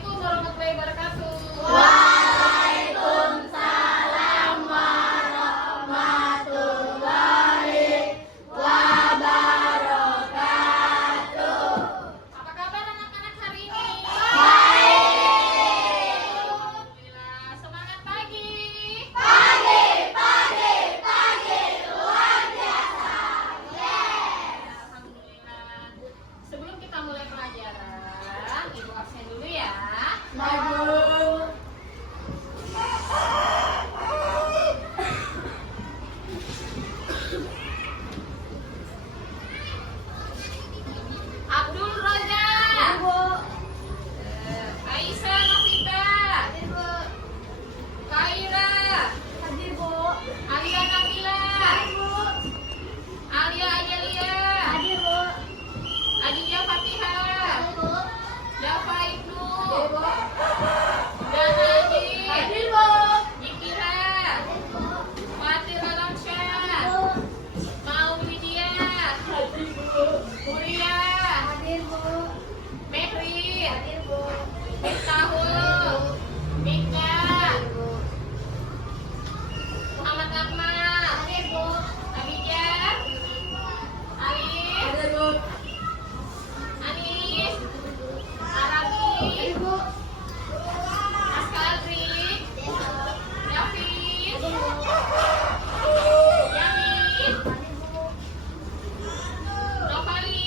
Assalamualaikum warahmatullahi wabarakatuh. Waalaikumsalam warahmatullahi wabarakatuh. Apa kabar anak-anak hari ini? Baik. Alhamdulillah. Semangat pagi. Pagi, luar biasa. Alhamdulillah. Sebelum kita mulai pelajaran, Ibu absen dulu ya. Baik. Abdul Roja, Aisyah Novita, Kaira, Alia Nabila, Alia Ajalia, Aditya Fatihah, Dafa Ibnu, Dan Najib, Ikira, Fatir Alamsyah, Maulidia, Muria, Mehri, Miftahul, Mika, Muhammad Akmal, Abijah, Alif, Anis, Arabi, Askadri, Yafis, Yamin, Novali,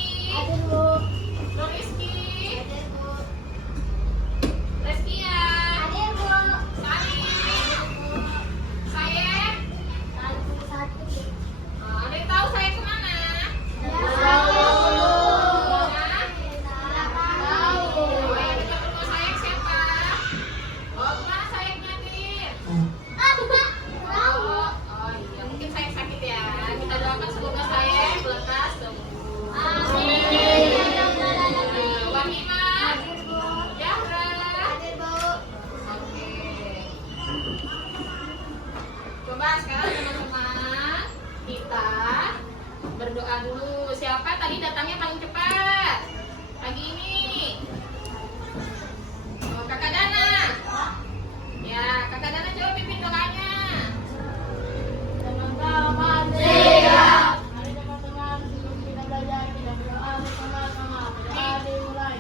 Nuriski, Reskia, Salim, Sayed. Ada yang tahu saya kemana? Oh, yang dekat rumah saya siapa? Oh, kemana sayangnya, Din? Oh iya, mungkin saya sakit ya. Kita doakan semoga saya lekas sembuh. Wahimah, Zahra. Oke. Coba sekarang teman-teman kita berdoa dulu. Siapa tadi datangnya paling cepat pagi ini? Oh, Kakak Dana. Ya, Kakak Dana coba pimpin doanya. Teman-teman siap. Mari teman-teman sebelum kita belajar kita berdoa bersama-sama. Berdoa dimulai.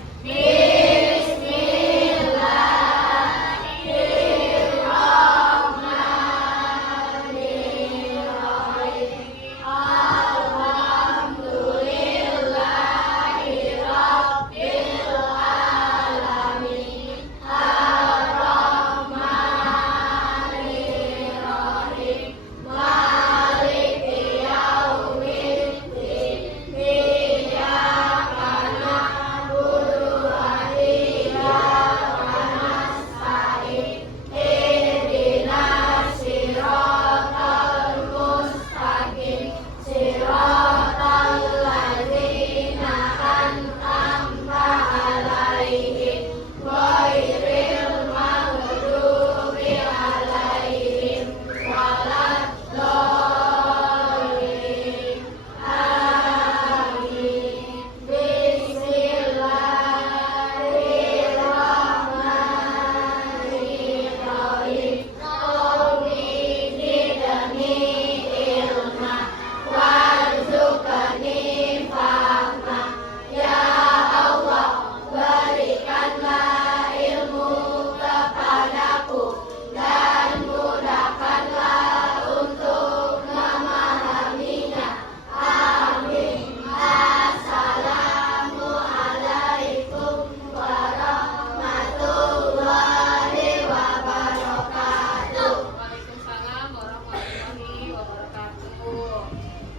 Waalaikumsalam warahmatullahi wabarakatuh.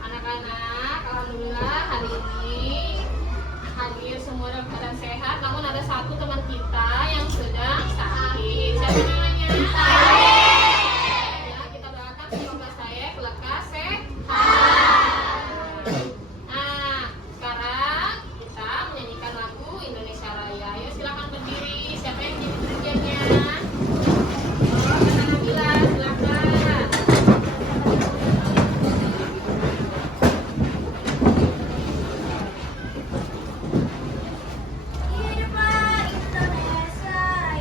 Anak-anak, alhamdulillah hari ini hadir semua dalam keadaan sehat. Namun ada satu teman kita yang sedang sakit. Siapa namanya? Ya, kita doakan semoga saya lekas sehat. Nah, sekarang kita menyanyikan lagu Indonesia Raya. Ayo silakan berdiri. Siapa yang jadi dirijennya? Oh, Kak Nabila, silakan. Indonesia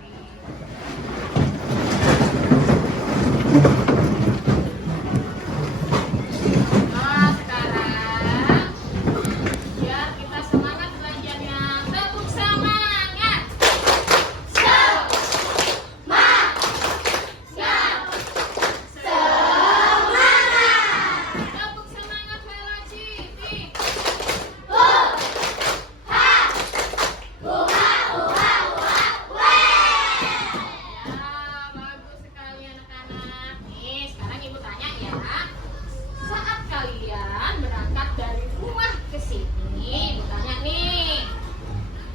kemari. Nah, sekarang biar kita semangat belajarnya. Tepuk semangat. Tepuk semangat Bella Citi. Ya, bagus sekali anak-anak. Nih, sekarang ibu tanya ya. Saat kalian berangkat dari rumah ke sini, ibu tanya nih,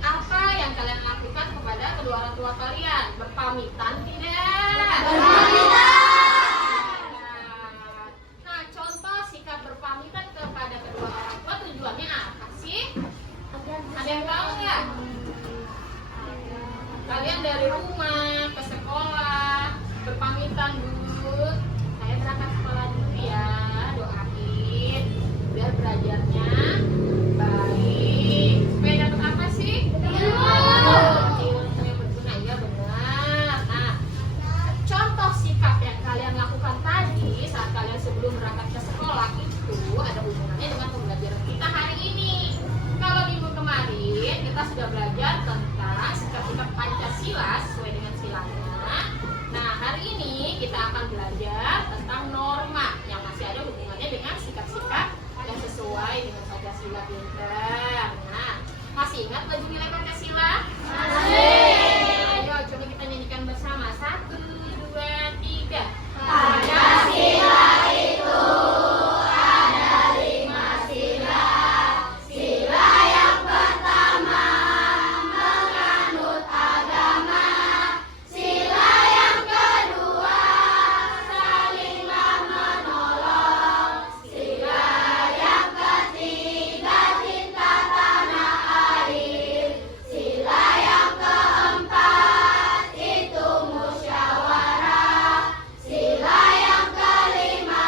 apa yang kalian lakukan kepada kedua orang tua kalian? Berpamitan tidak? Nah, contoh sikap berpamitan kepada kedua orang tua tujuannya apa sih? Ada yang tahu nggak? Kalian dari rumah ke sekolah berpamitan, Bu. Saya berangkat sekolah dulu ya, doain biar belajarnya baik. Supaya dapat apa sih? Ilmu yang berguna, ya benar. Nah, contoh sikap yang kalian lakukan tadi saat kalian sebelum berangkat ke sekolah itu ada hubungannya dengan pembelajaran kita hari ini. Kalau minggu kemarin kita sudah belajar tentang sikap-sikap Pancasila sesuai dengan silanya. Nah, hari ini kita akan belajar tentang norma yang masih ada hubungannya dengan sikap-sikap yang sesuai dengan Pancasila, pinter. Nah, masih ingat lagu nilai Pancasila? Ayo coba kita nyanyikan bersama. 1, 2, 3. Pancasila itu ada 5 sila. Sila yang pertama menganut agama. Sila yang kedua salinglah menolong. Sila yang ketiga cinta tanah air. Sila yang keempat itu musyawarah. Sila yang kelima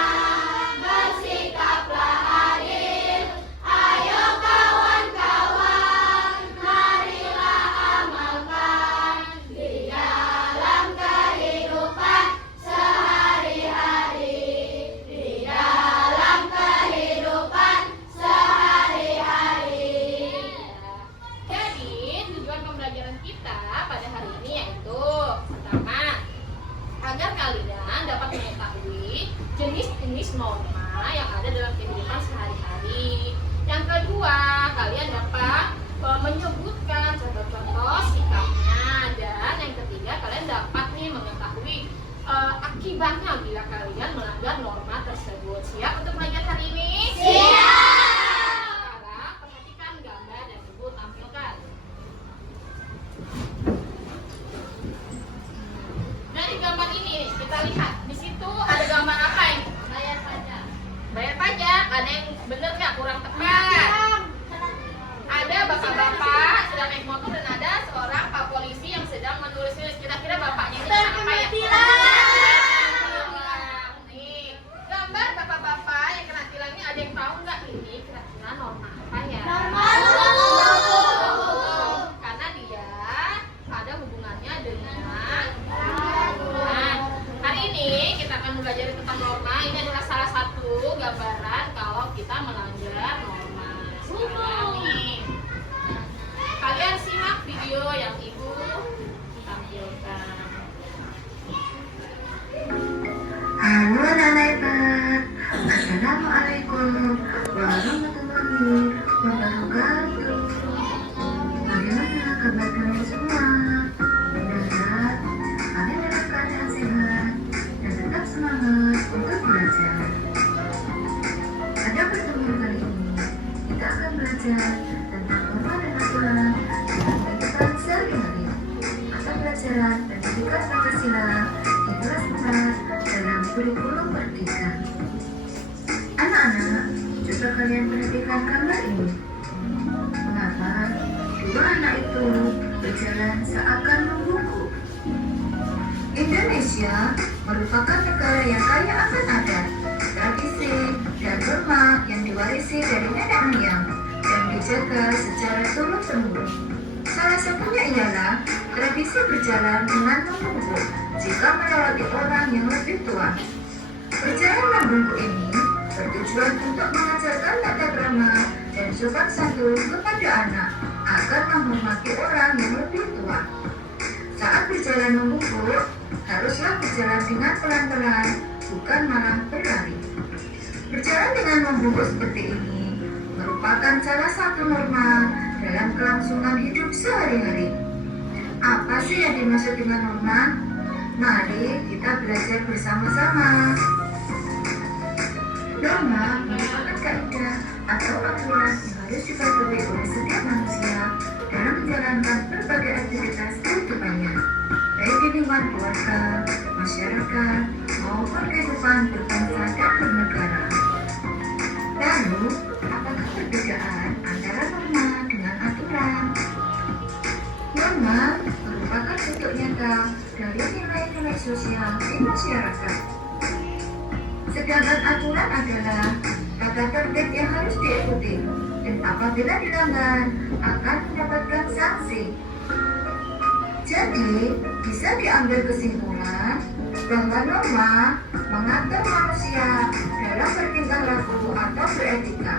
bersikaplah adil. Ayo kawan-kawan, marilah amalkan di dalam kehidupan sehari-hari. Di dalam kehidupan sehari-hari. Jadi, tujuan pembelajaran kita pada hari ini yaitu pertama, agar kalian dapat mengetahui jenis-jenis norma yang ada dalam kehidupan sehari-hari. Yang kedua, kalian dapat menyebutkan contoh-contoh sikapnya. Dan yang ketiga, kalian dapat nih mengetahui akibatnya bila kalian melanggar norma tersebut. Siap untuk belajar hari ini? Sekarang perhatikan gambar dan ibu tampilkan. Dari gambar ini kita lihat di situ ada gambar apa ini? Bayar pajak. Bayar pajak. Ada yang bener nggak? Kurang tepat. Ada bapak-bapak sedang naik motor dan ada seorang pak polisi yang sedang menulis. Kira-kira bapaknya ini apa ya? Nih, gambar bapak-bapak yang kena tilang ini ada yang tahu nggak ini kira-kira norma apa ya? Karena dia ada hubungannya dengan hari ini kita akan belajar tentang norma. Ini adalah salah satu gambaran kalau kita melanggar norma. Sekarang nih, kalian simak video yang ibu tampilkan. Halo anak-anak, Assalamualaikum warahmatullahi wabarakatuh. Bagaimana kabar kalian semua? Mudah-mudahan kalian dalam keadaan sehat dan tetap semangat untuk belajar. Pada pertemuan kali ini, kita akan belajar tentang norma dan aturan dalam kehidupan sehari-hari. Mata pelajaran Pendidikan Pancasila di kelas 4 dalam kurikulum Merdeka. Anak-anak, coba kalian perhatikan gambar ini. Mengapa dua anak itu berjalan seakan membungkuk? Indonesia merupakan negara yang kaya akan adat, tradisi, dan norma yang diwarisi dari nenek moyang dan dijaga secara turun-temurun. Salah satunya ialah Tradisi berjalan dengan membungkuk jika melewati orang yang lebih tua. Berjalan membungkuk ini bertujuan untuk mengajarkan tata krama dan sopan santun kepada anak agar menghormati orang yang lebih tua. Saat berjalan membungkuk, haruslah berjalan dengan pelan-pelan, bukan malah berlari. Berjalan dengan membungkuk seperti ini merupakan salah satu norma dalam kelangsungan hidup sehari-hari. Apa sih yang dimaksud dengan norma? Mari kita belajar bersama-sama. Norma merupakan kaidah atau aturan yang harus dipatuhi oleh setiap manusia dalam menjalankan berbagai aktivitas kehidupannya, baik di lingkungan keluarga, masyarakat, maupun kehidupan berbangsa dan bernegara. Lalu, apakah perbedaan antara norma dengan aturan? Norma merupakan bentuk nyata dari nilai-nilai sosial di masyarakat. Sedangkan aturan adalah tata tertib yang harus diikuti dan apabila dilanggar akan mendapatkan sanksi. Jadi, bisa diambil kesimpulan bahwa norma mengatur manusia dalam bertingkah laku atau beretika.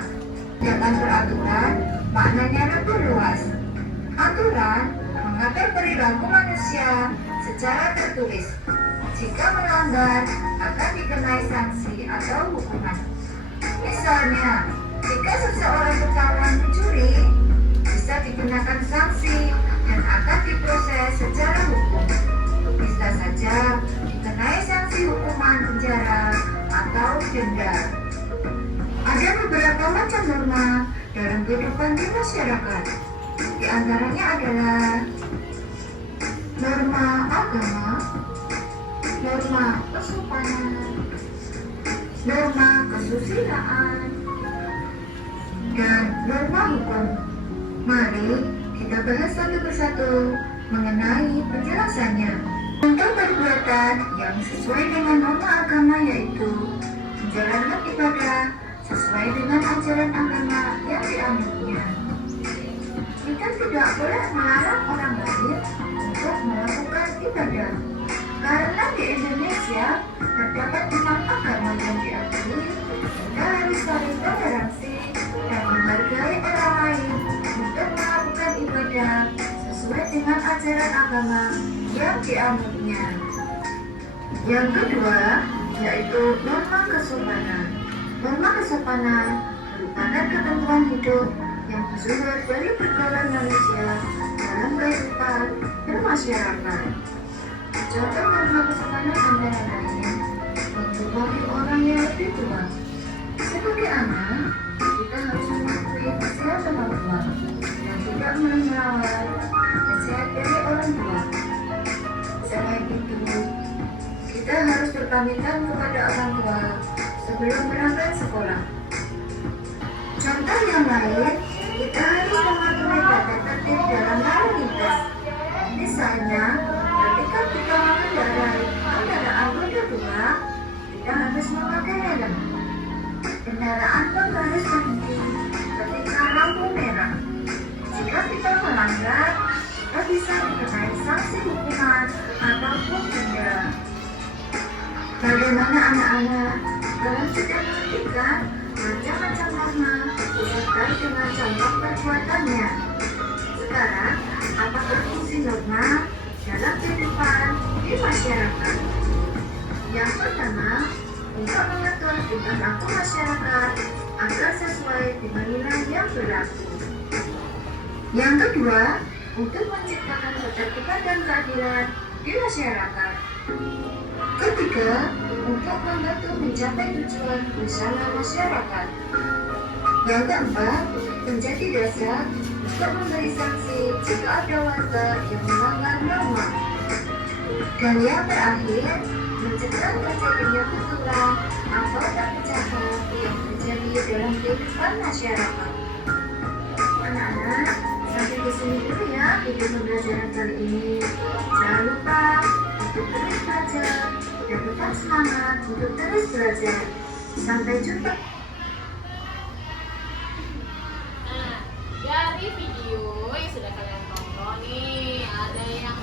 Sedangkan peraturan maknanya lebih luas. Aturan mengatur perilaku manusia secara tertulis. Jika melanggar, akan dikenai sanksi atau hukuman. Misalnya, jika seseorang ketahuan mencuri, bisa dikenakan sanksi dan akan diproses secara hukum. Bisa saja dikenai sanksi hukuman penjara atau denda. Ada beberapa macam norma dalam kehidupan di masyarakat. Di antaranya adalah norma agama, norma kesopanan, norma kesusilaan, dan norma hukum. Mari kita bahas satu persatu mengenai penjelasannya. Contoh perbuatan yang sesuai dengan norma agama yaitu menjalankan ibadah sesuai dengan ajaran agama yang dianutnya. Kita tidak boleh melarang orang lain untuk melakukan ibadah. Karena di Indonesia terdapat 6 agama yang diakui, kita harus saling toleransi dan menghargai orang lain untuk melakukan ibadah sesuai dengan ajaran agama yang dianutnya. Yang kedua, yaitu norma kesopanan. Norma kesopanan merupakan ketentuan hidup yang bersumber dari pergaulan manusia dalam kehidupan bermasyarakat. Contoh norma kesopanan antara lain menghormati orang yang lebih tua. Sebagai anak, kita harus mematuhi nasihat orang tua dan tidak melawan nasihat dari orang tua. Selain itu, kita harus berpamitan kepada orang tua sebelum berangkat sekolah. Contoh yang lain, kita harus mematuhi tata tertib dalam lalu lintas. Misalnya, ketika kita mengendarai kendaraan roda 2, kita harus memakai helm. Kendaraan pun harus berhenti ketika lampu merah. Jika kita melanggar, kita bisa dikenai sanksi hukuman ataupun denda. Bagaimana anak-anak? Kalian sudah mengertikan macam-macam norma terkait dengan contoh perbuatannya. Sekarang, apakah fungsi norma dalam kehidupan di masyarakat? Yang pertama, untuk mengatur tingkah laku masyarakat agar sesuai dengan nilai yang berlaku. Yang kedua, untuk menciptakan ketertiban dan keadilan di masyarakat. Ketiga, untuk membantu mencapai tujuan bersama masyarakat. Yang keempat, menjadi dasar untuk memberi sanksi jika ada warga yang melanggar norma. Dan yang terakhir, mencegah terjadinya benturan atau perpecahan yang terjadi dalam kehidupan masyarakat. Anak-anak, sampai di sini dulu ya video pembelajaran kali ini. Jangan lupa untuk terus belajar dan tetap semangat untuk terus belajar. Sampai jumpa. Nah, dari video yang sudah kalian tonton nih, ada yang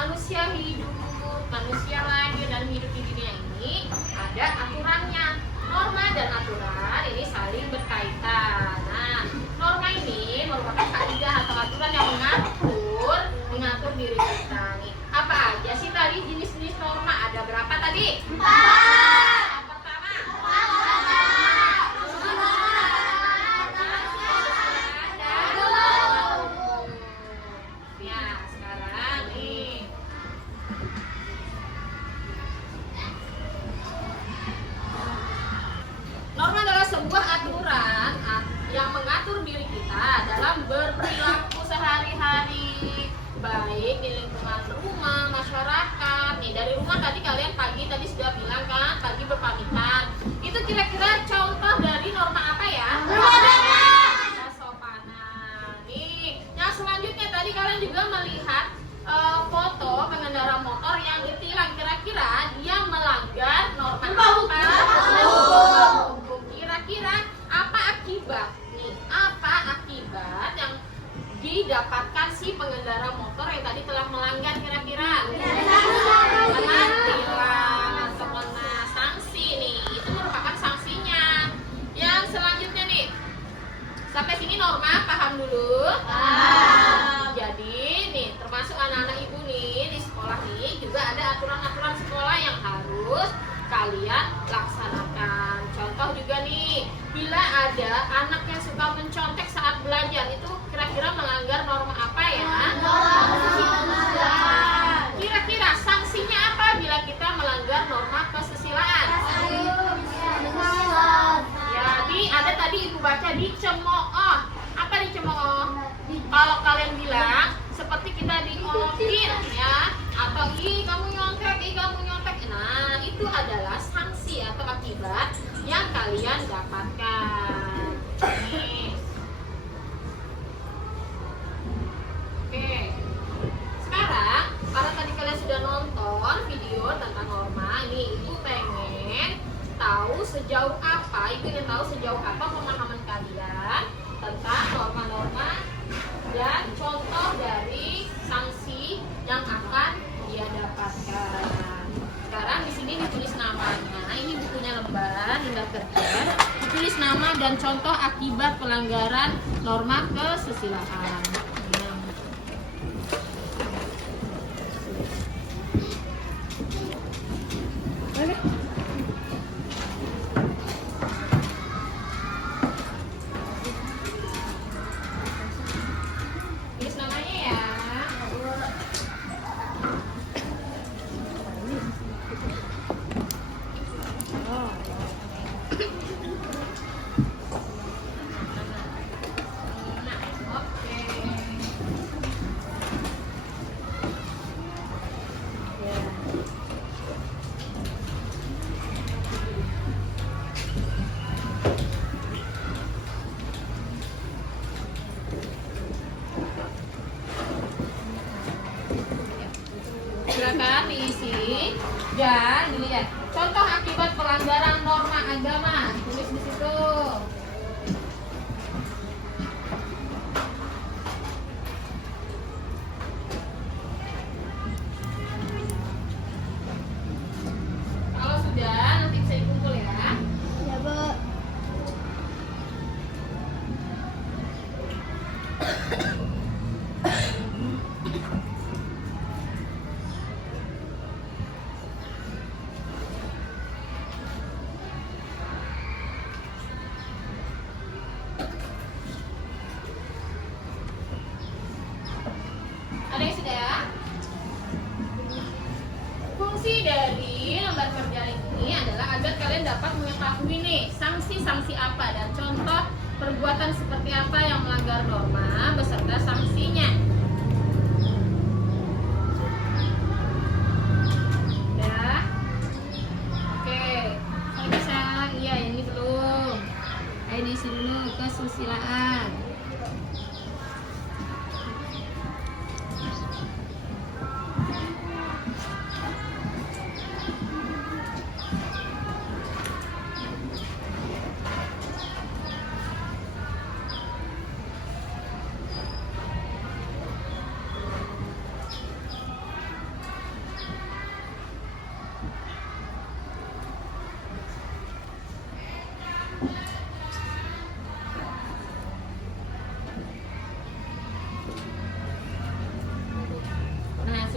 manusia hidup, manusia lahir dan hidup di dunia ini ada aturannya. Norma dan aturan ini saling berkaitan. Nah, norma ini merupakan kaidah atau aturan yang mengatur diri kita nih. Apa aja sih tadi jenis-jenis norma? Ada berapa tadi? 4. Yang pertama. Ya, sekarang nih. Norma adalah sebuah aturan yang mengatur diri kita dalam berperilaku sehari-hari, baik di lingkungan rumah, masyarakat. Nih, dari rumah tadi kalian pagi tadi sudah bilang kan, pagi berpamitan. Itu kira-kira contoh dari norma apa ya? Kesopanan. Nih, yang selanjutnya tadi kalian juga melihat foto pengendara motor yang ditilang. Kira-kira dia melanggar norma apa? Kira-kira apa akibat nih? Apa akibat yang didapatkan si pengendara motor yang tadi telah melanggar kira-kira? Kena tilang atau kena sanksi nih. Itu merupakan sanksinya. Yang selanjutnya nih. Sampai sini norma paham dulu? Jadi nih termasuk anak-anak ibu nih di sekolah nih juga ada aturan-aturan sekolah yang harus kalian laksanakan. Contoh juga nih, bila ada anak yang suka mencontek saat belajar, itu kira-kira melanggar norma apa ya? Kira-kira sanksinya apa bila kita melanggar norma kesusilaan? Jadi ada tadi ibu baca dicemooh. Apa dicemooh? Kalau kalian bilang seperti kita diolokin ya, atau ih kamu nyontek, ih kamu nyontek. Nah, itu adalah sanksi atau akibat yang kalian dapatkan. Nih. Oke. Sekarang, karena tadi kalian sudah nonton video tentang norma, ini ibu pengen tahu sejauh apa, ibu ingin tahu sejauh apa pemahaman kalian tentang norma-norma dan contoh dari sanksi yang akan dia dapatkan. Sekarang di sini ditulis namanya. Ini bukunya lembar, tinggal kerja. Ditulis nama dan contoh akibat pelanggaran norma kesusilaan. Tulis namanya ya. Silakan diisi dan dilihat contoh akibat pelanggaran norma agama, tulis di situ. Kalau sudah nanti bisa dikumpul ya. Ya, Bu. Ada yang sudah? Fungsi dari lembar kerja ini adalah agar kalian dapat mengetahui nih sanksi-sanksi apa dan contoh perbuatan seperti apa yang melanggar norma beserta sanksinya. Udah? Oke, saya bisa, iya ini belum. Ayo diisi dulu kesusilaan.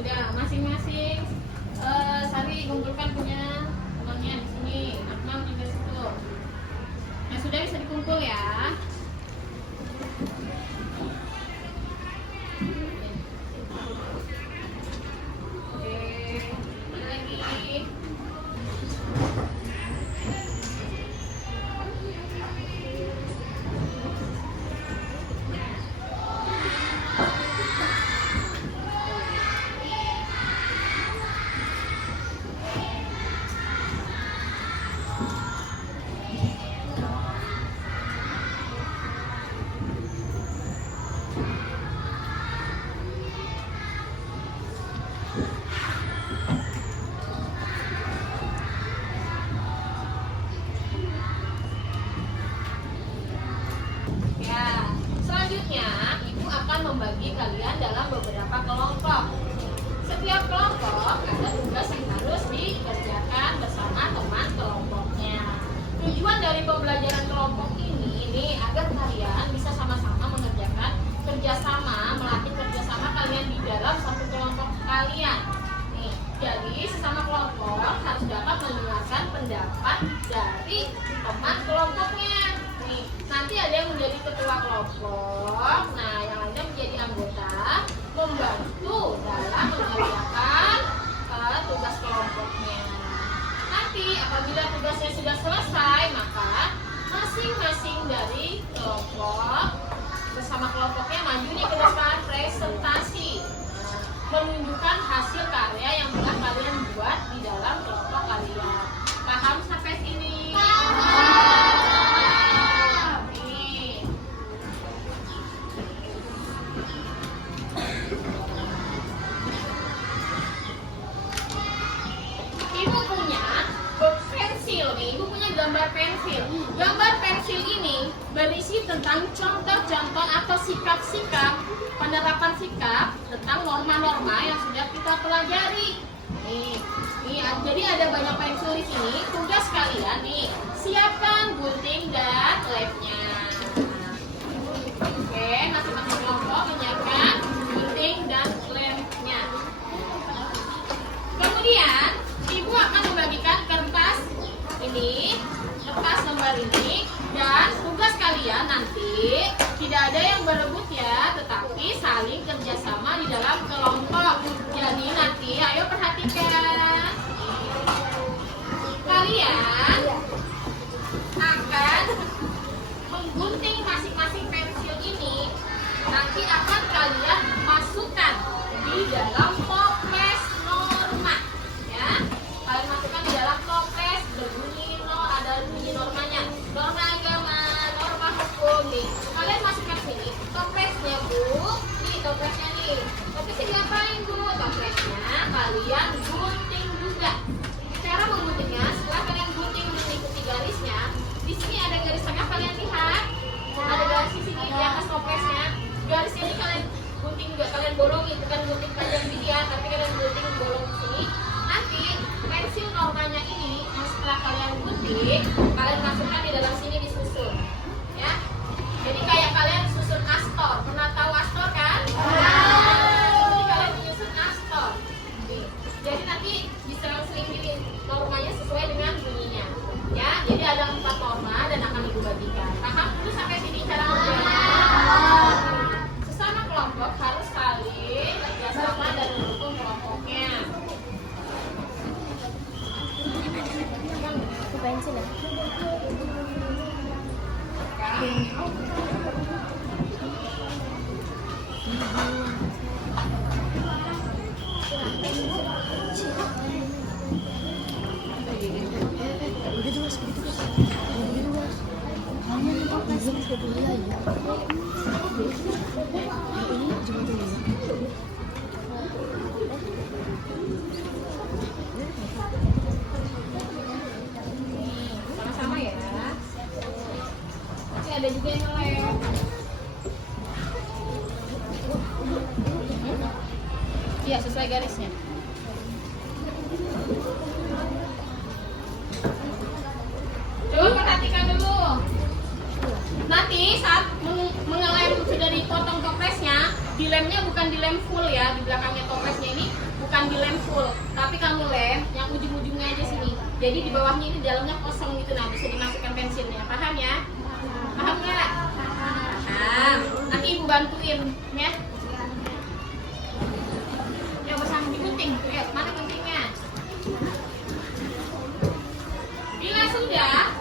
Udah, masing-masing Sari kumpulkan punya temannya di sini. Akmal juga situ. Nah, sudah bisa dikumpul ya. Oke, ada lagi. Ya, selanjutnya Ibu akan membagi kalian dalam beberapa kelompok. Setiap kelompok ada tugas yang harus dikerjakan bersama teman kelompoknya. Tujuan dari pembelajaran kelompok ini agar kalian bisa sama-sama mengerjakan kerjasama, melatih kerjasama kalian di dalam satu kelompok kalian. Nih, jadi sesama kelompok harus dapat mendengarkan pendapat dari teman kelompoknya. Nih, nanti ada yang menjadi ketua kelompok, nah yang lainnya menjadi anggota, membantu dalam mengerjakan tugas kelompoknya. Nanti apabila tugasnya sudah selesai, maka masing-masing dari kelompok bersama kelompoknya maju nih ke depan presentasi, menunjukkan hasil karya yang telah kalian buat di dalam kelompok kalian. Paham sampai sini? Nih. Ibu punya pensil nih, Ibu punya gambar pensil. Gambar pensil ini berisi tentang contoh-contoh atau sikap-sikap, penerapan sikap tentang norma-norma yang sudah kita pelajari. Nih, jadi ada banyak pensil di sini. Tugas kalian nih, siapkan gunting dan lemnya. Oke, masing-masing kelompok menyiapkan gunting dan lemnya. Kemudian, Ibu akan membagikan kertas ini, kertas lembar ini, dan tugas kalian nanti tidak ada yang berebut ya, tetapi saling kerjasama di dalam kelompok. Jadi nanti, ayo perhatikan, kalian akan menggunting masing-masing pensil ini, nanti akan kalian masukkan di dalam toples norma, ya. Kalian masukkan di dalam toples berbunyi ada bunyi normanya, norma agama, norma hukum nih. Kalian masukkan sini toplesnya Bu, nih toplesnya nih. Toplesnya diapain Bu? Toplesnya kalian gunting juga. Cara mengguntingnya, setelah kalian gunting mengikuti garisnya, di sini ada garis tengah, kalian lihat, ada garis di sini di atas toplesnya. Garis ini kalian gunting juga, kalian bolongin, bukan gunting panjang gini ya, tapi kalian gunting bolong di sini. Nanti pensil normanya ini yang setelah kalian gunting, kalian masukkan di dalam sini disusun, ya. Jadi kayak kalian susun astor, pernah tahu astor kan? Jadi kalian menyusun astor. Nih. Jadi nanti diselang-seling gini normanya sesuai dengan bunyinya, ya. Jadi ada 4 norma dan akan Ibu bagikan. Paham dulu sampai sini cara kerjanya? Sesama kelompok harus saling kerjasama dan mendukung kelompoknya. Pensil ya? Sama-sama ya. Nanti ada juga yang ngelem. Iya, sesuai garisnya. Coba perhatikan dulu. Nanti saat mengelem sudah dipotong toplesnya, dilemnya bukan dilem full ya, di belakangnya toplesnya ini bukan dilem full, tapi kamu lem yang ujung-ujungnya aja sini. Jadi di bawahnya ini dalamnya kosong gitu, nah bisa dimasukkan pensilnya. Paham ya? Paham nggak? Paham. Nanti ibu bantuin ya. Ya bersama digunting. Ayo, mana guntingnya? Bila sudah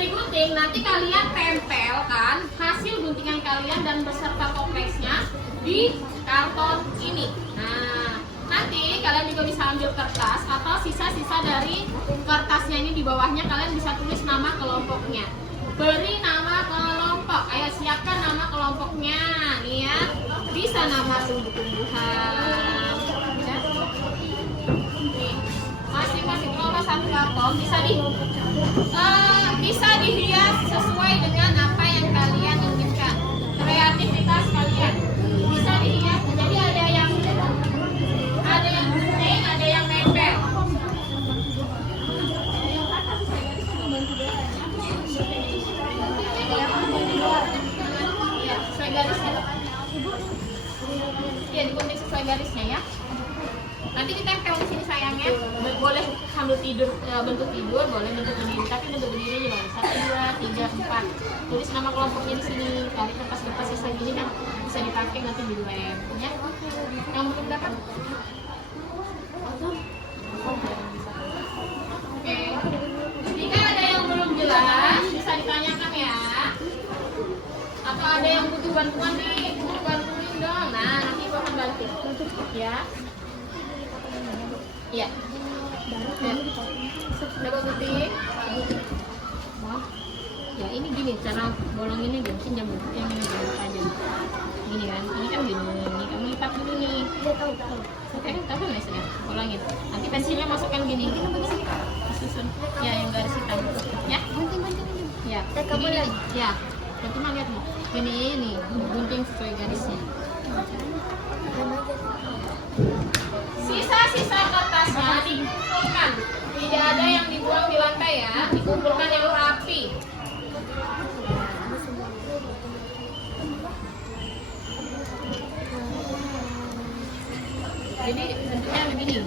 digunting, nanti kalian tempelkan hasil guntingan kalian dan beserta toplesnya di karton ini. Nah, nanti kalian juga bisa ambil kertas atau sisa-sisa dari kertasnya ini di bawahnya kalian bisa tulis nama kelompoknya. Beri nama kelompok. Ayo siapkan nama kelompoknya. Nih ya. Bisa nama tumbuh-tumbuhan. Ya. Nih. Masing-masing kelompok satu karton bisa dihias sesuai dengan apa yang kalian inginkan. Kreativitas kalian bisa dihias. Jadi ada yang gunting, ada yang nempel. Ya, sesuai garisnya. Ya, digunting sesuai garisnya ya. Nanti ditempel di sini sayangnya. Boleh sambil tidur, bentuk tidur, boleh bentuk berdiri, tapi bentuk berdiri aja boleh. 1, 2, 3, 4. Tulis nama kelompoknya di sini. Kali kertas sisa gini kan bisa dipakai nanti di lem, ya. Yang belum dapat? Oke. Jika ada yang belum jelas, bisa ditanyakan ya. Atau ada yang butuh bantuan nih, butuh bantuin dong. Nah, nanti ibu akan bantu. Ya. Iya. Dapat putih. Ya ini gini cara bolonginnya gini, pinjam yang ini dulu aja. Gini kan, ini kan gini, kamu lipat dulu nih. Oke, tahu nggak sih? Bolongin. Nanti pensilnya masukkan gini. Susun. Ya yang garis hitam. Ya. Ya. Ini, ya. Berarti mah lihat nih. Gini, gunting sesuai garisnya. Sisa-sisa kertasnya dikumpulkan. Tidak ada yang dibuang di lantai ya. Dikumpulkan yang rapi. Jadi bentuknya begini.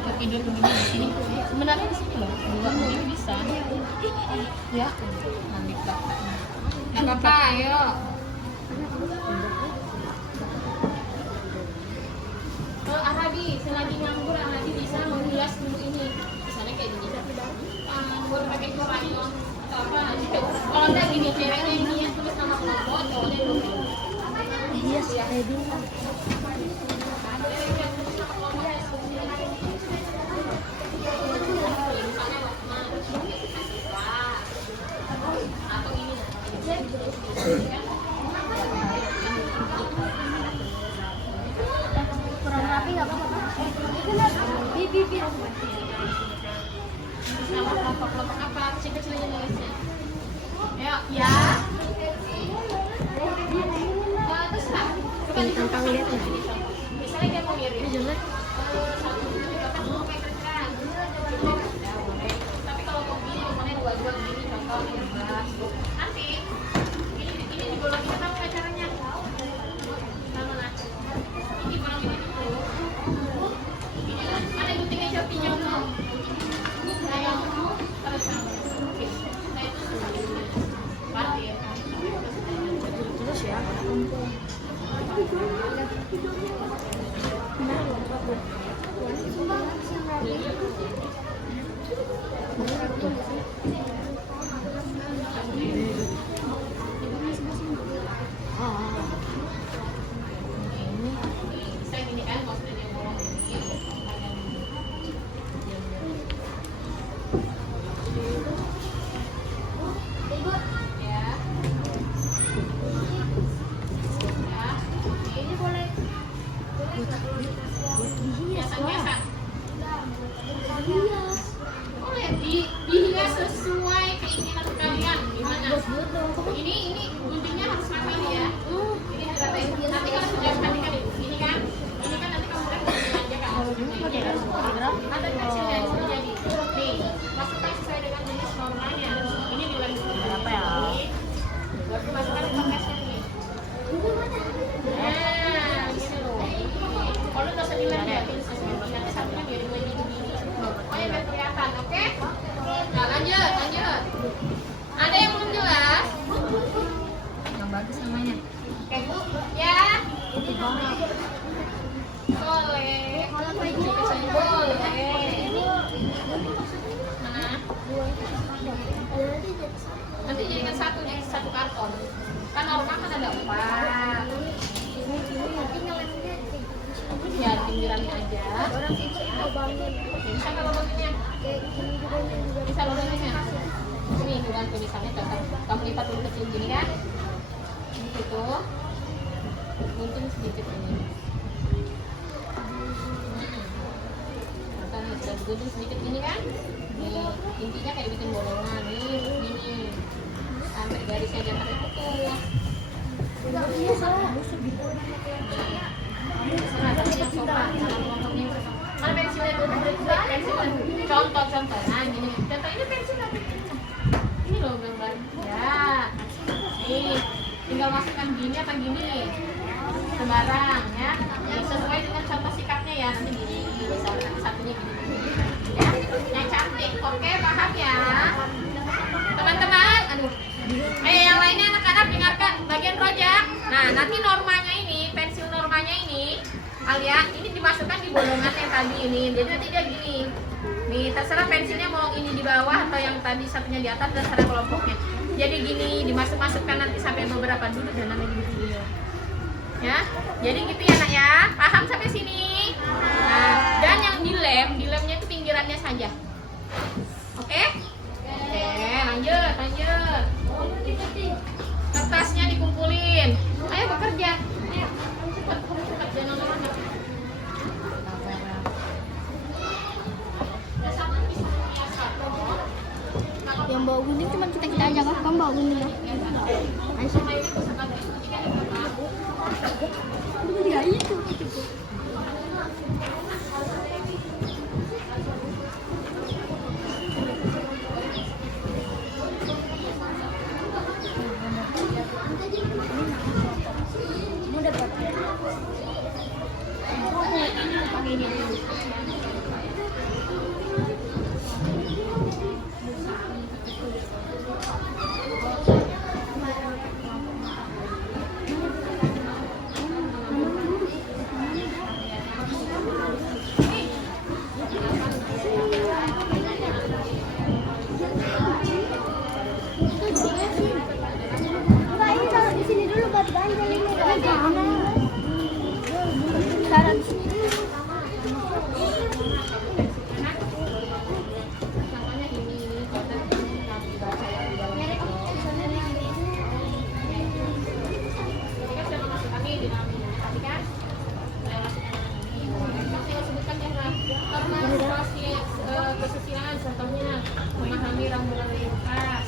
Untuk tidur begini di sini. Sebenarnya di sini loh. Dua begini bisa. Ya. Nanti Pak. Nggak apa-apa, ayo. Arabi, selagi nganggur Arabi bisa menghias dulu ini. Misalnya kayak gini. Buat pakai crayon atau apa. Kalau enggak gini, ceweknya ini ya tulis nama kelompok, cowoknya dulu. Hias kayak gini. Atau ini. Kurang rapi nggak apa-apa. Bibi. Nama kelompok apa? Kecil-kecilnya nulisnya. Ayo, ya. Terserah. Bukan Tantang lihat ya. Misalnya dia mau ngirim. Ini jangan. Tapi kalau mau gini, misalnya dua gini, contoh nanti ini digolong kita tahu nggak caranya? Mana? Ini golongin itu. Mana guntingnya coba pinjam dong. Ayo, terus sama. Nah itu pasti ya. Terus ya. Saya gini kan, maksudnya dia bolong ini. Ya. Ini boleh. Biasa-biasa. Boleh dihias sesuai keinginan kalian. Gimana? Ini guntingnya harus rapi ya. Ini rapi. Nanti kalau sudah cantik kan ibu. Ini kan nanti kamu kan aja kan. Ada kecilnya di sini jadi. Nih, masukkan sesuai dengan jenis normalnya. Ini dilem dulu. Berapa ya? Baru masukkan ke kertasnya nih. Nah, gitu loh. Kalau udah selesai dilem ya, pilih sesuai. Pokoknya biar kelihatan, oke? Nah, lanjut. Ada yang belum jelas? Yang bagus namanya. Oke, ya. Boleh. Mana? Nanti jadikan satu karton. Kan normal kan ada 4. Ya, pinggirannya aja. Bisa kalau lobanginnya. Bisa lobanginnya. Ini juga tulisannya cocok. Kamu lipat dulu kecil gini kan? Ini gitu. Gunting sedikit ini. Nah, sudah gunting sedikit gini kan? Nih, intinya kayak bikin bolongan nih, gini. Sampai garisnya jangan terputus. Mana pensilnya tuh? Contoh. Nah, gini. Contoh ini pensil apa? Ini loh gambar. Ya. Nih, tinggal masukkan gini apa gini. Sembarang ya. Sesuai dengan contoh sikapnya ya. Nanti gini, misalkan satunya gini. Ya. Yang cantik. Oke, paham ya? Teman-teman, aduh. Yang lainnya anak-anak dengarkan bagian rojak. Nah, nanti normanya ini, pensil normanya ini, Alia, ini dimasukkan di bolongan yang tadi ini. Jadi nanti dia gini. Nih, terserah pensilnya mau ini di bawah atau yang tadi satunya di atas, terserah kelompoknya. Jadi gini, dimasukkan nanti sampai beberapa dulu dan nanti gini. Ya, jadi gitu ya nak ya. Paham sampai sini? Nah, dan yang di lemnya itu pinggirannya saja. Oke? Oke, lanjut. Kertasnya dikumpulin. Ayo bekerja. Ayo, cepat jangan lama. Yang bawa gunting cuma kita aja kan? Kamu bawa gunting ya? Ya itu. Kesusilaan contohnya memahami rambu lalu lintas.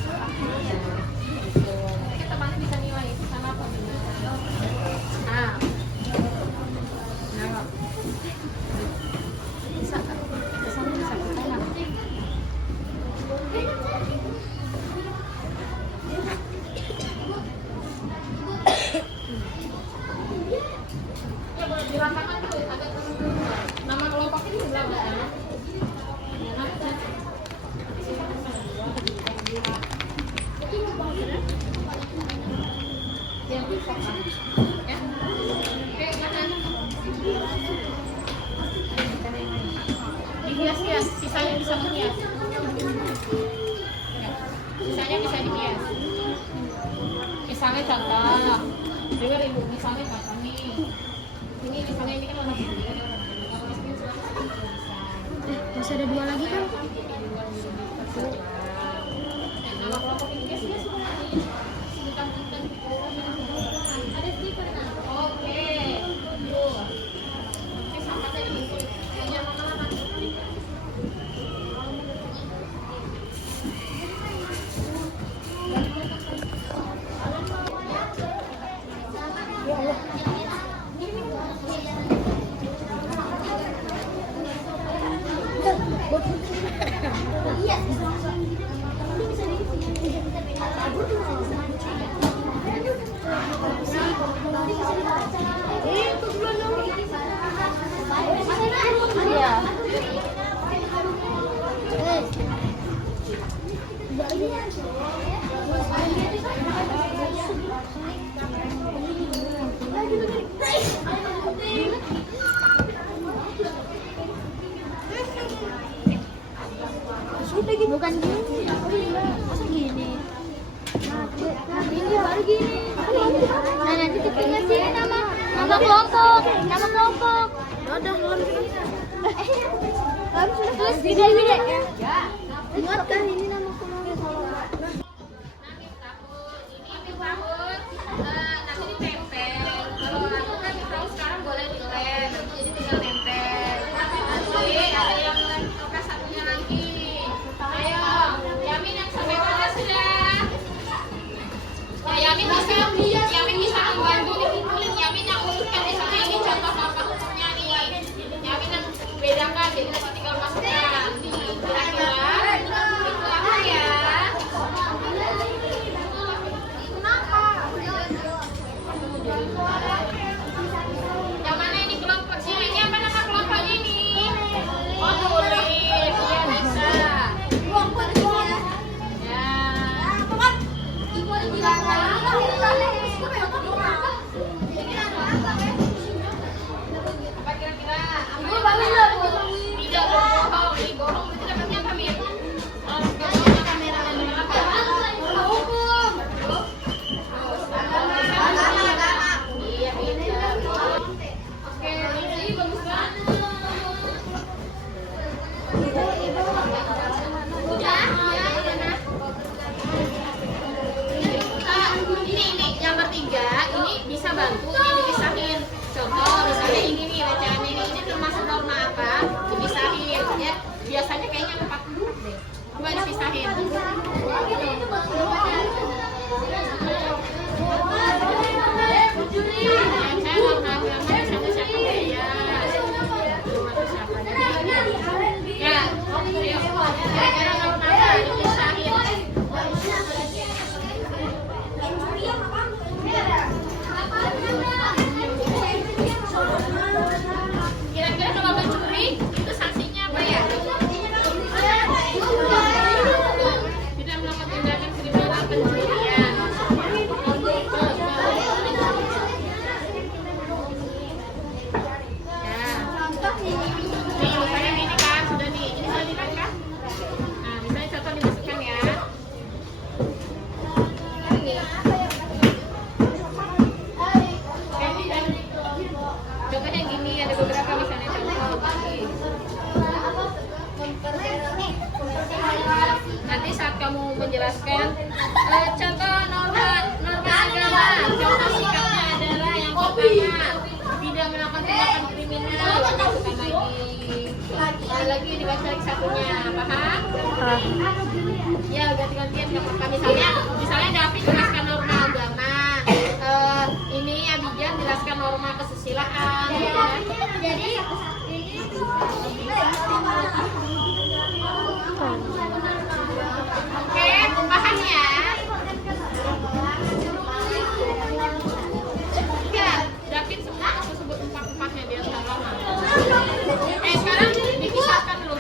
Kita mana bisa nilai sama apa benar. Nah, bisa ya boleh diratakan dulu agak nama kelompoknya di sebelah mana? Dihias-hias, sisanya bisa menghias. Sisanya bisa dihias. Misalnya contoh, dengar ibu, misalnya contoh nih. Ini misalnya ini kan warna biru. Masih ada 2 lagi kan? Nama kelompok ini hias-hias. Ada stiker kan? Oke. Sampai tadi hanya lama-lama. Iya. bukan gini. Masa gini? Nah, ini baru gini. Nah, nanti ketinggalan sini nama kelompok. Nama kelompok. Udah, terus gede ya. Muat kan ini nama kelompok. Nanti ditempel. Kalau aku kan tahu sekarang boleh dilem, jadi tinggal nempel. Nanti ada yang oke satunya lagi. Ayo, Yamin yang sampai mana sudah? Ya, Yamin bisa membantu dikumpulin. Yamin yang urutkan di sana ini contoh apa hukumnya nih. Yamin yang bedakan, jadi nanti tinggal masukkan. Kira-kira itu apa ya? Yang mana ini kelompoknya? Ini apa nama kelompoknya ini? Oh, tulis. Ya, bisa. Apa kira-kira? Tidak berbohong. Ini bohong berarti dapatnya apa, Mir? Kamera apa? Iya, pintar. Oke, ini bagus banget. Udah, ini yang bertiga ini bisa bantu ini dipisahin. Contoh misalnya ini nih bacaan ini termasuk norma apa? Dipisahin ya. Biasanya kayaknya 40 deh. Coba dipisahin. Kira-kira kalau mencuri itu sanksinya apa ya? Tidak melakukan tindakan kriminal pencurian. Nih, misalnya ini kan sudah nih, ini sudah ditangkap. Nah, misalnya contoh dimasukkan ya. Contohnya gini, ada beberapa misalnya contoh gini. Nanti saat kamu menjelaskan contoh norma agama, contoh sikapnya adalah yang pertama tidak melakukan tindakan kriminal, masukkan lagi dibaca lagi satunya, paham? Ya ganti-gantian misalnya David jelaskan norma agama, ini Abijah jelaskan norma kesusilaan ya. Jadi oke, paham ya? Enggak, David semua aku sebut empat-empatnya biar nggak lama. Sekarang dipisahkan dulu.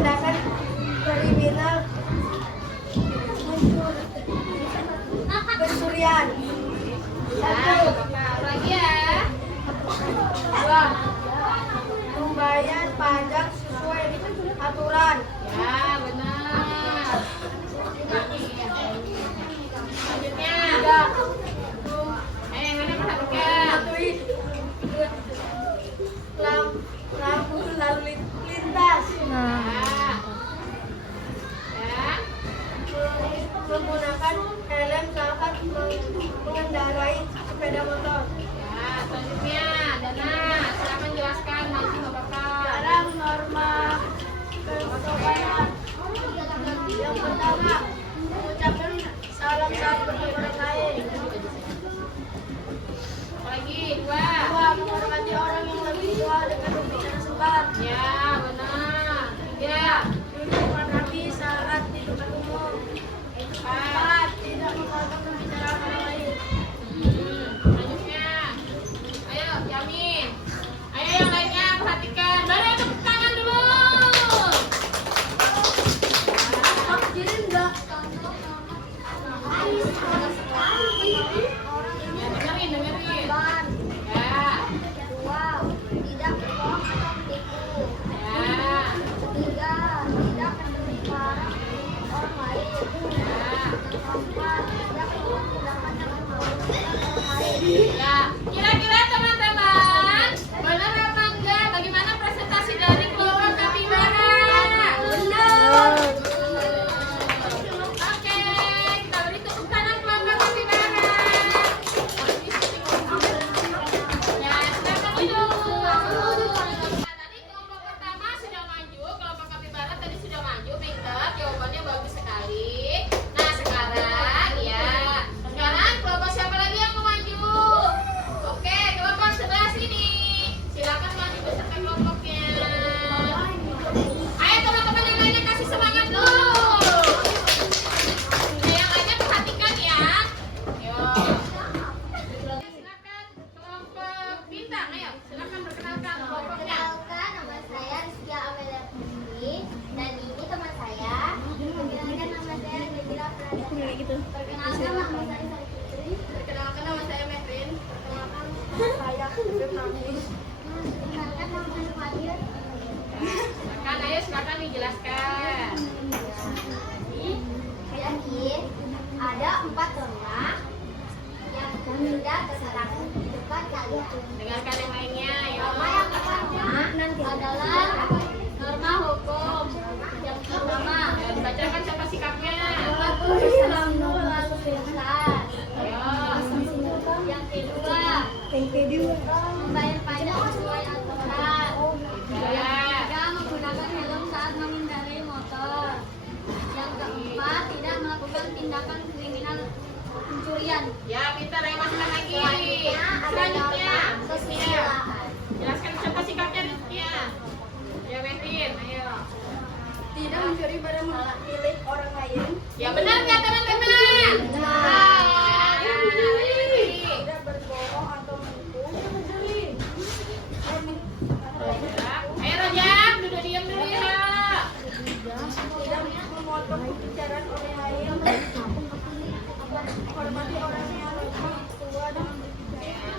tindakan kriminal pencurian. Nah, Bapak lagi ya. 2. Membayar pajak sesuai aturan. Ya, benar. Selanjutnya. 3. Yang mana perhatikan. Mematuhi lampu lalu lintas. Ya. Ya. Menggunakan helm saat mengendarai sepeda motor. Ya, selanjutnya Dana, silakan jelaskan nanti Bapak. Sekarang norma kesopanan. Yang pertama, mengucapkan salam saat bertemu orang lain. Lagi 2. 2. Menghormati orang yang lebih tua dengan berbicara sebat. Ya, benar. 3. Duduk rapi saat di tempat umum. 4. Tidak memotong pembicaraan orang lain. Selanjutnya. Ayo, Yamin. Ayo yang lainnya perhatikan. Baru tepuk tangan dulu. Jadi enggak. Ya, dengerin. Ya. 2. Tidak berbohong atau menipu. Ya. 3. Tidak menerima orang lain. Ya. 4. Tidak melakukan tindakan yang merugikan orang lain. Ya, kira-kira teman-teman, benar apa enggak? Bagaimana presentasi dari kelompok Kapibara? Benar. Oke, kita beri tepuk tangan kelompok Kapibara. Ya, silakan duduk. Nah, tadi kelompok pertama sudah maju, kelompok Kapibara tadi sudah maju, pintar, jawabannya bagus sekali. Nah, sekarang ya, sekarang kelompok siapa lagi yang mau maju? Oke, kelompok sebelah sini. Silakan maju beserta kelompoknya. Ayo teman-teman yang lainnya kasih semangat dulu. Nah, yang lainnya perhatikan ya. Yo. Silakan kelompok bintang. Ayo, silakan perkenalkan kelompoknya. Perkenalkan, nama saya Rizky Amelia Putri dan ini teman saya. Perkenalkan, nama saya Gebira Pradana. Perkenalkan, nama saya Sari Putri. Perkenalkan nama saya Mevin. Perkenalkan nama saya Febri Manis. Perkenalkan, nama saya Fadil. Silakan, ayo silakan dijelaskan. Jadi, ada 4 norma yang sudah tertera di depan kalian. Dengarkan yang lainnya. Ayo. Norma yang pertama adalah norma hukum. Yang pertama, Ayo, dibacakan siapa sikapnya. mematuhi lampu lalu lintas. Ayo. Yang kedua, membayar pajak sesuai aturan. Ya. Tiga, menggunakan helm saat mengendarai motor. Yang keempat, tidak melakukan tindakan kriminal pencurian. Ya, pintar ya masukkan lagi. Selanjutnya ada Selanjutnya. norma kesusilaan. Jelaskan siapa sikapnya Rizkia. Ya, Mevin, ayo. Tidak mencuri barang milik orang lain. Ya benar nggak teman-teman? Benar. Tidak berbohong atau menipu. Ayo Rojak, duduk diam dulu ya. Tidak memotong pembicaraan orang lain. Hormati orang yang lebih tua dan berbicara.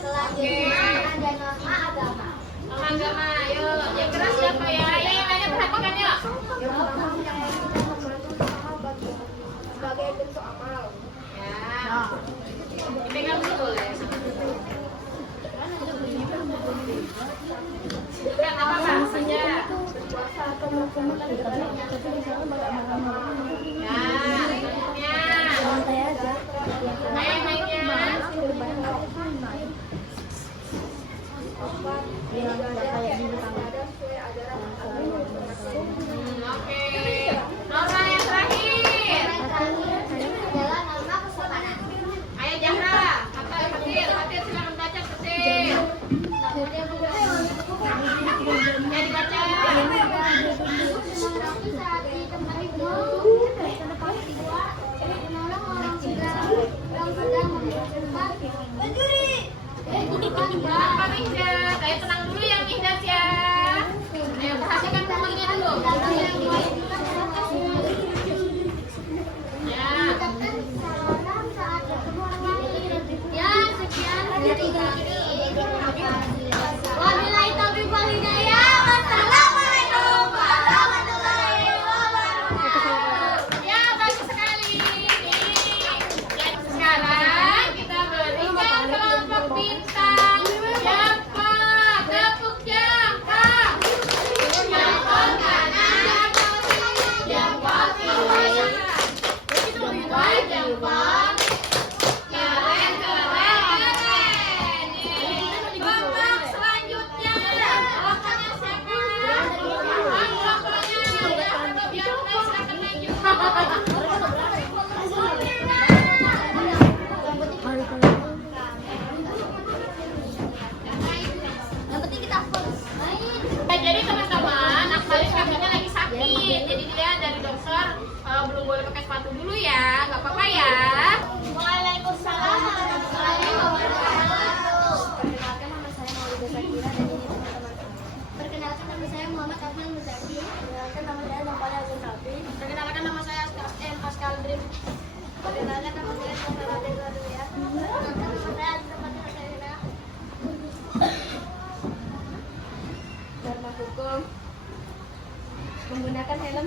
Selanjutnya ada norma agama. Agama, ayo. Yang keras siapa ya? Ayo yang lainnya perhatikan yuk. Yang pertama menyayangi dan membantu sesama sebagai bentuk amal. Ya. Dipegang dulu boleh. Bukan apa-apa saja. Berpuasa atau melakukan kegiatan Ya, selanjutnya. Ayo yang lainnya. Oke. Norma yang terakhir. Adalah norma kesopanan. Ayo Jahra, Fatir silakan baca Fatir. Ya dibaca. Menolong saat di tempat umum. Kedua, menolong orang sedang membutuhkan. Kenapa Mihdat? Ayo tenang dulu yang Mihdat ya. Ayo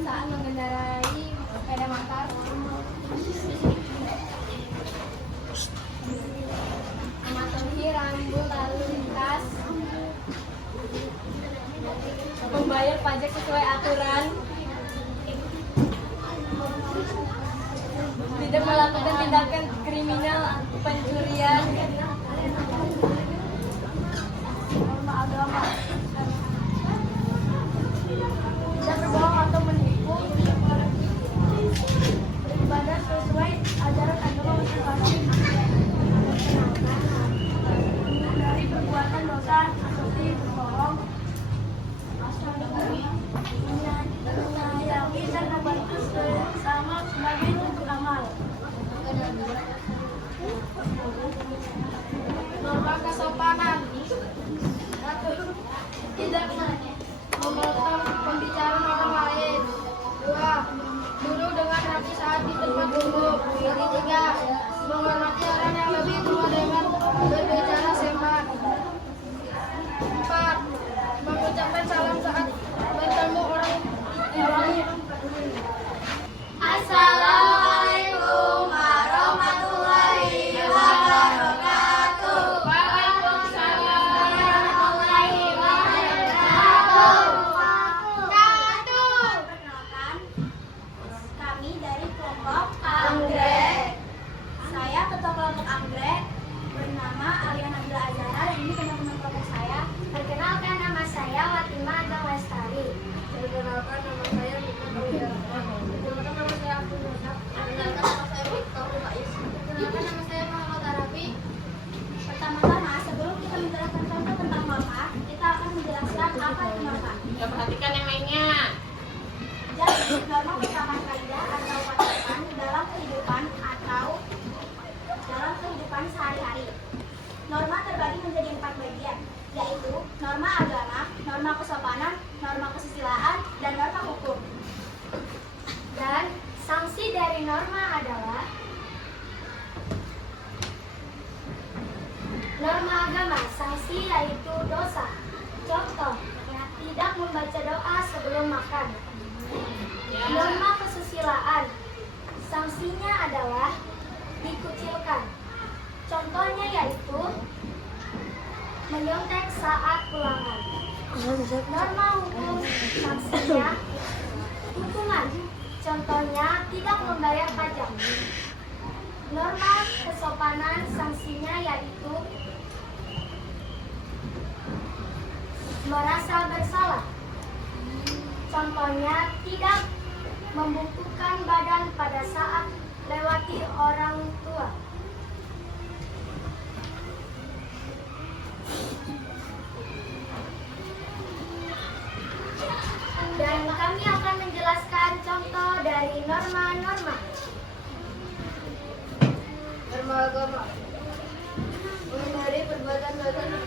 saat mengendarai sepeda motor. Mematuhi rambu lalu lintas. Membayar pajak sesuai aturan. Tidak melakukan tindakan kriminal pencurian. Norma agama. Tidak berbohong atau menipu. Beribadah sesuai ajaran agama masing-masing. Dari perbuatan dosa seperti berbohong, menyayangi dan membantu sesama sebagai bentuk amal. Norma kesopanan. 1. Tidak memotong pembicaraan orang lain. 2. Duduk dengan rapi saat di tempat umum. 3. Menghormati orang yang lebih tua dengan berbicara semak. 4. Mengucapkan salam saat bertemu orang lain. Assalamualaikum warahmatullahi wabarakatuh. Waalaikumsalam. Warahmatullahi wabarakatuh. Perkenalkan, kami dari kelompok Anggrek. Saya ketua kelompok Anggrek bernama Aliana Nabila Azhara dan ini teman-teman kelompok saya. Perkenalkan, nama saya Watimah Ageng Lestari. Perkenalkan, nama saya Mika Kauya. Perkenalkan, nama saya Abdul Nasab. Perkenalkan, nama saya Victor Rubais. Perkenalkan, nama saya Muhammad Arabi. Pertama-tama, sebelum kita menjelaskan contoh tentang norma, kita akan menjelaskan apa itu norma. Ya, perhatikan yang lainnya. Jadi, norma merupakan kaidah atau patokan dalam kehidupan sehari-hari. Norma terbagi menjadi 4 bagian, yaitu norma agama, norma kesopanan, norma kesusilaan, dan norma hukum. Dan sanksi dari norma adalah norma agama, sanksi yaitu dosa. Contoh, tidak membaca doa sebelum makan. Norma kesusilaan, sanksinya adalah dikucilkan. Contohnya yaitu menyontek saat pulangan. Norma hukum, sanksinya hukuman. Contohnya tidak membayar pajak. Norma kesopanan, sanksinya yaitu merasa bersalah. Contohnya tidak membungkukkan badan pada saat lewati orang tua. Dan kami akan menjelaskan contoh dari norma-norma. Norma agama, menghindari perbuatan dosa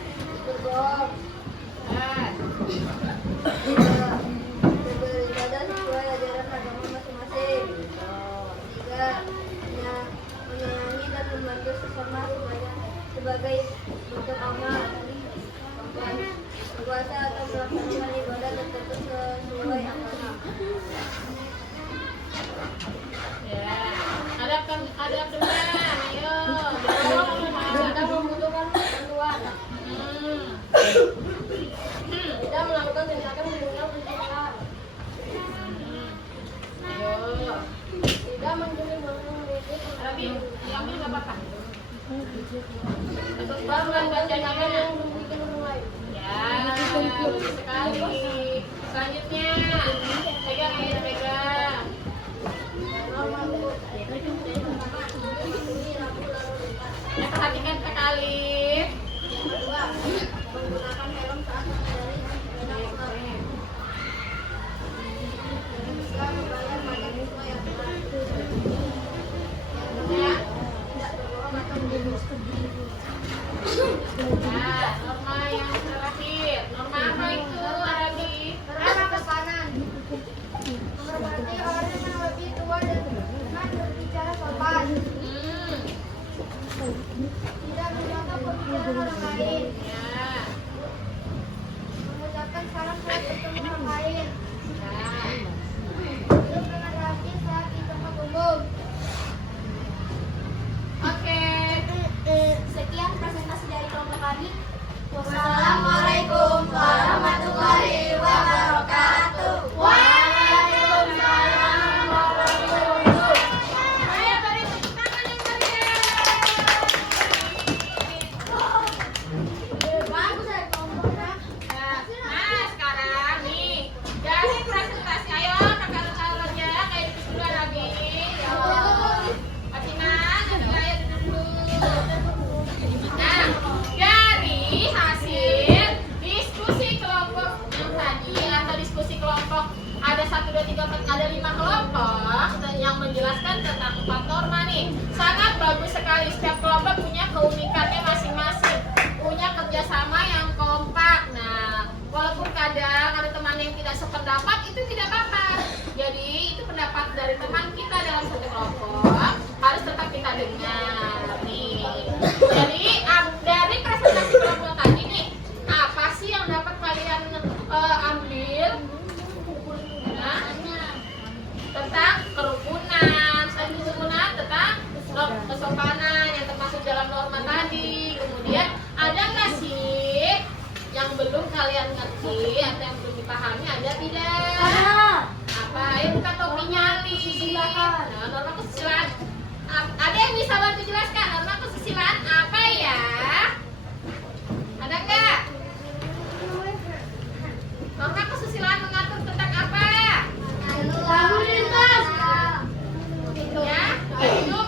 berbohong. Beribadah sesuai ajaran agama masing-masing. 3. Menyayangi dan membantu sesama sebagai bentuk amal. 4. Berpuasa atau melaksanakan ibadah tertentu sesuai agama. Ya, ada teman, ayo. Tidak membutuhkan bantuan. Tidak melakukan tindakan kriminal pencurian. Ayo. Tidak mencuri memiliki Rabi, diambil nggak apa-apa. tidak melakukan tindakan yang merugikan orang lain. Ya, bagus sekali. Selanjutnya, pegang ya, pegang. Ya, perhatikan sekali. Menggunakan helm saat mengendarai sepeda motor. Bisa membayar pajak sesuai aturan. Ya. Tidak berbohong atau menipu. Nah, norma yang terakhir. Norma apa itu, Arabi? Norma kesopanan. Menghormati orang yang lebih tua dan berbicara sopan. Tidak memotong pembicaraan orang lain. Ya. Mengucapkan salam saat bertemu orang lain. Ya. sekali, setiap kelompok punya keunikannya masing-masing, punya kerjasama yang kompak. Nah, walaupun kadang ada teman yang tidak sependapat, itu tidak apa-apa. Jadi itu pendapat dari teman kita dalam satu kelompok harus tetap kita dengar nih. Jadi dari presentasi kelompok tadi nih, apa sih yang dapat kalian ambil? Nah, tentang kerukunan, tentang kesopanan yang termasuk dalam norma tadi. Kemudian ada nggak sih yang belum kalian ngerti atau yang belum dipahami, ada tidak? Apa? Ayo buka topinya nih. Nah, norma kesusilaan. Ada yang bisa bantu jelaskan norma kesusilaan apa ya? Ada nggak? Norma kesusilaan mengatur tentang apa? Lalu lintas. Ya, itu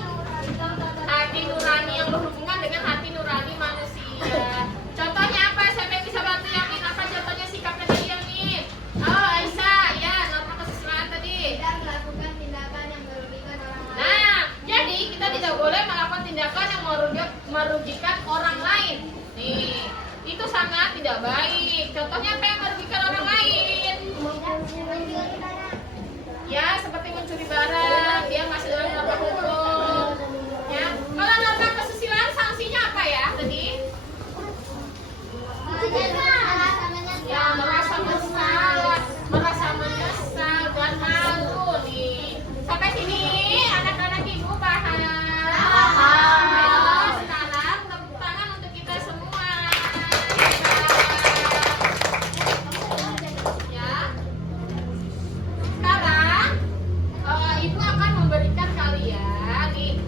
hati nurani yang berhubungan dengan hati nurani manusia. Contohnya apa? Siapa yang bisa bantu Yamin? Apa contohnya sikapnya tadi Yamin? Oh, Aisyah, ya norma kesusilaan tadi. Tidak melakukan tindakan yang merugikan orang lain. Nah, jadi kita tidak boleh melakukan tindakan yang merugikan orang lain. Nih, itu sangat tidak baik. Contohnya apa yang merugikan orang lain? Ya, seperti mencuri barang, dia masih dalam norma hukum. Ya, kalau norma kesusilaan sanksinya apa ya tadi? Ya, merasa menyesal dan malu nih. Sampai sini anak-anak ibu paham? Ayo, sekarang tepuk tangan untuk kita semua. Ya. Sekarang ibu akan memberikan kalian di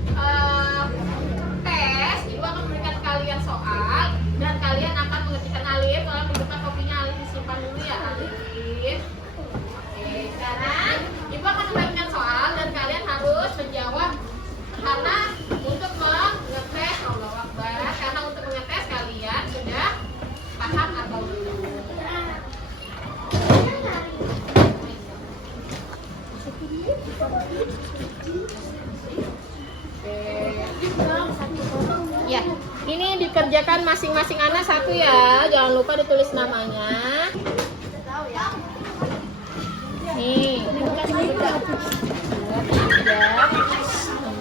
tes. Ibu akan memberikan kalian soal dan kalian akan mengetikkan alif. Kalau dibuka kopinya alif disimpan dulu ya alif. Oke, sekarang ibu akan memberikan soal dan kalian harus menjawab karena untuk mengetes Allah Akbar. Karena untuk mengetes kalian sudah paham atau belum? Ya, ini dikerjakan masing-masing anak satu ya. Jangan lupa ditulis namanya. Nih, 2, 3,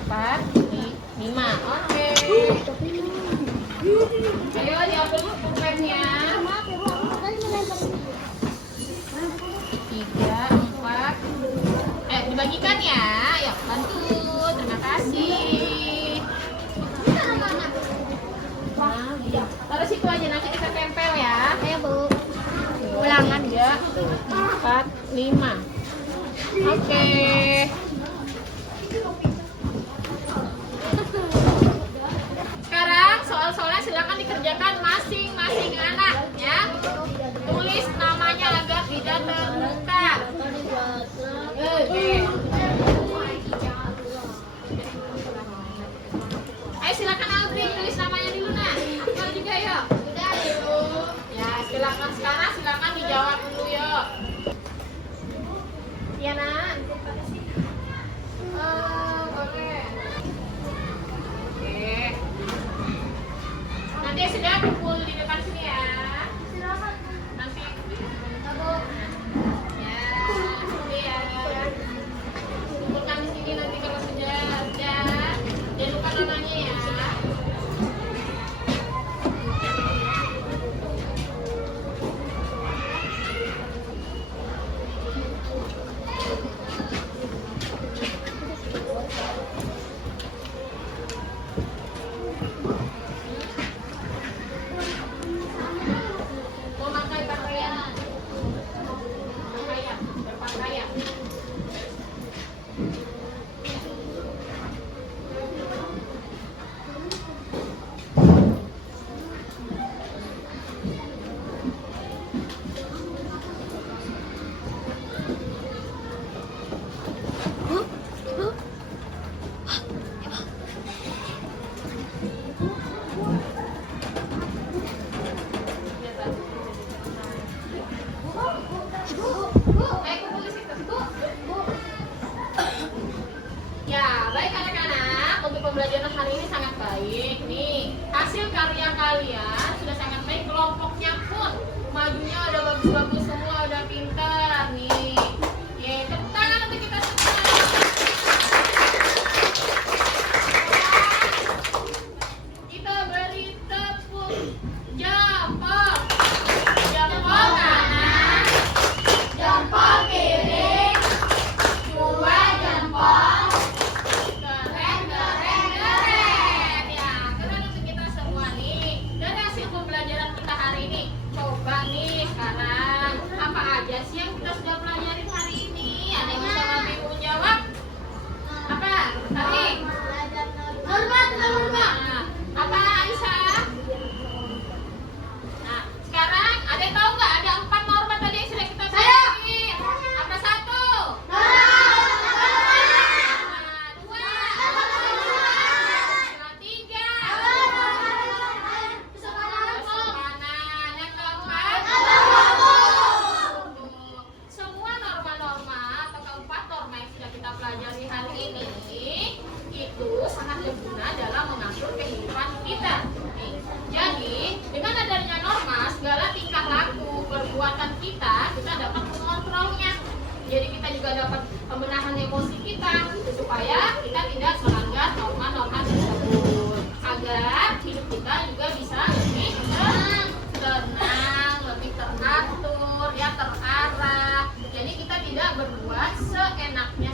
4, 5. Oke. Ayo diambil pulpennya. 3, 4. Dibagikan ya. Yuk, bantu. Terima kasih. Taruh situ aja, nanti kita tempel ya. Ayo Bu. Ulangan 3, 4, 5. Oke. Sekarang soal-soalnya silakan dikerjakan masing-masing anak ya. Tulis namanya agar tidak terbuka. Ayo silakan Audrey tulis namanya dulu nak. Akmal juga yuk. Udah ibu. Ya silakan sekarang silakan dijawab dulu yuk. Iya nak. Boleh. Oke. Nanti sudah kumpul di depan sini ya. Nanti. Ya. Iya. Kumpulkan di sini nanti kalau sudah. Jangan lupa namanya ya. pembelajaran hari ini sangat baik nih. Hasil karya kalian sudah sangat baik, kelompoknya pun majunya udah bagus-bagus semua, udah pintar nih. Ye, tepuk tangan untuk kita semua. Kita beri tepuk jempol. Jempol kanan, jempol kiri, dua jempol. Keren, keren, keren. Ya, keren untuk kita semua nih. Dari hasil pembelajaran kita hari ini, coba nih sekarang apa aja sih yang kita sudah pelajari hari ini? Ada yang bisa Bapak Ibu jawab? Apa? Tadi? Norma. Nah, apa Aisyah? Nah, sekarang ada yang tahu nggak? Ada 4 norma tadi yang sudah kita pelajari. Apa 1? Dua. Tiga. Kesopanan. Yang keempat. Semua norma-norma atau keempat norma yang sudah kita pelajari hari ini itu sangat berguna dalam mengatur kehidupan kita. Nih, jadi dengan adanya norma, segala tingkah laku perbuatan kita dapat mengontrolnya. Jadi kita juga dapat pembenahan emosi kita supaya kita tidak melanggar norma-norma tersebut, agar hidup kita juga bisa lebih tenang, lebih teratur, ya terarah. Jadi kita tidak berbuat seenaknya